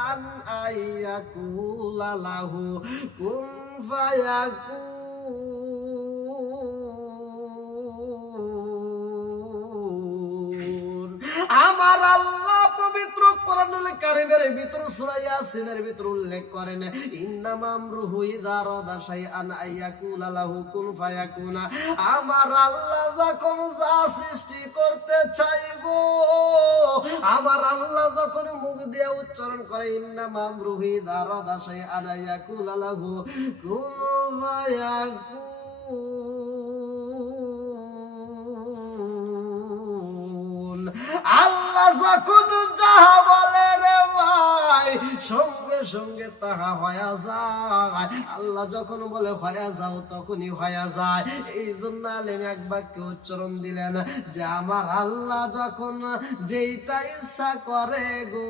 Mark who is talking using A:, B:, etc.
A: আন আইয়াকুলা লাহু কুন ফায়াকুন আমার আল্লাহ পবিত্র কোরআনুল কারিমের ভিতর সূরা ইয়াসিনের ভিতর উল্লেখ করেন ইন্নামা আমরুহু ইযা রাদা শাইআন আইয়াকুলা লাহু কুন ফায়াকুন আমার আল্লাহ যখন যা আমার আল্লাহ যখন মুখ দিয়ে উচ্চারণ করে, ইন্নামা আমরুহু ইযা রাদা শাইআন কুলালাহু লাহু কুন আল্লাহ যখন যাহা বলে রে ভাই সঙ্গে তাহা হয়া যায়। আল্লাহ যখন বলে হয়া যাও, তখনই হয়া যায়। এই জন্য আলেম এক বাক্যে উচ্চারণ দিলেন যে, আমার আল্লাহ যখন যেইটা ইচ্ছা করে গো